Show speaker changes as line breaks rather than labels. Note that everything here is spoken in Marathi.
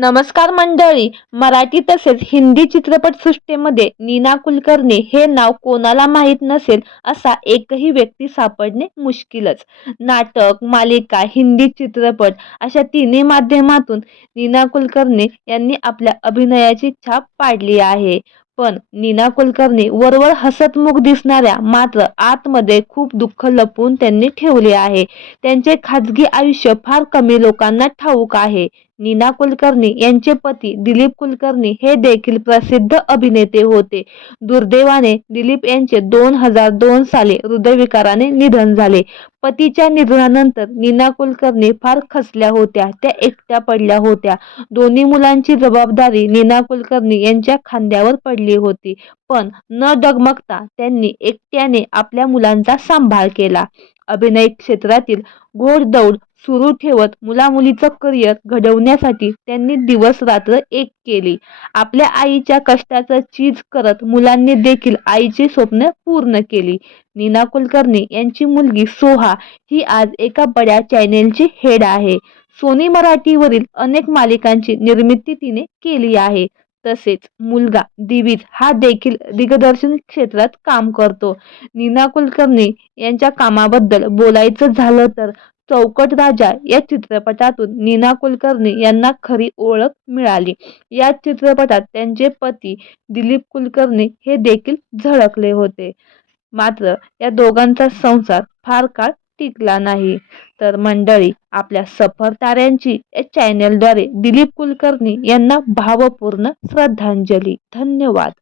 नमस्कार मंडळी. मराठी तसेच हिंदी चित्रपटसृष्टीमध्ये नीना कुलकर्णी हे नाव कोणाला माहीत नसेल असा एकही व्यक्ती सापडणे मुश्किलच. नाटक मालिका हिंदी चित्रपट अशा तिन्ही माध्यमातून नीना कुलकर्णी यांनी आपल्या अभिनयाची छाप पाडली आहे. पण नीना कुलकर्णी वरवर हसतमुख दिसणाऱ्या मात्र आतमध्ये खूप दुःख लपवून त्यांनी ठेवले आहे. त्यांचे खाजगी आयुष्य फार कमी लोकांना ठाऊक आहे. नीना कुलकर्णी यांचे पती दिलीप कुलकर्णी हे देखील प्रसिद्ध अभिनेते होते. दुर्दैवाने दिलीप यांचे दोन हजार दोन साली हृदयविकाराने निधन झाले. पतीच्या निधनानंतर नीना कुलकर्णी फार खसल्या होत्या त्या एकट्या पडल्या होत्या. दोन्ही मुलांची जबाबदारी नीना कुलकर्णी यांच्या खांद्यावर पडली होती. पण न डगमगता त्यांनी एकट्याने आपल्या मुलांचा सांभाळ केला. अभिनय क्षेत्रातील घोडदौड सुरू ठेवत मुलामुलीचं करिअर घडवण्यासाठी त्यांनी दिवस रात्र एक केली. आपल्या आईच्या कष्टाचं चीज करत मुलांनी देखील आईची स्वप्न पूर्ण केली. नीना कुलकर्णी यांची मुलगी सोहा ही आज एका बड्या चॅनेलची हेड आहे. सोनी मराठीवरील अनेक मालिकांची निर्मिती तिने केली आहे. तसेच मुलगा दिवीज हा देखील दिग्दर्शन क्षेत्रात काम करतो. नीना कुलकर्णी यांच्या कामाबद्दल बोलायचं झालं तर चौकट राजा या चित्रपटातून नीना कुलकर्णी यांना खरी ओळख मिळाली. या चित्रपटात त्यांचे पती दिलीप कुलकर्णी हे देखील झळकले होते. मात्र या दोघांचा संसार फार काळ टिकला नाही. तर मंडळी आपल्या सफर ताऱ्यांची या चॅनेलद्वारे दिलीप कुलकर्णी यांना भावपूर्ण श्रद्धांजली. धन्यवाद.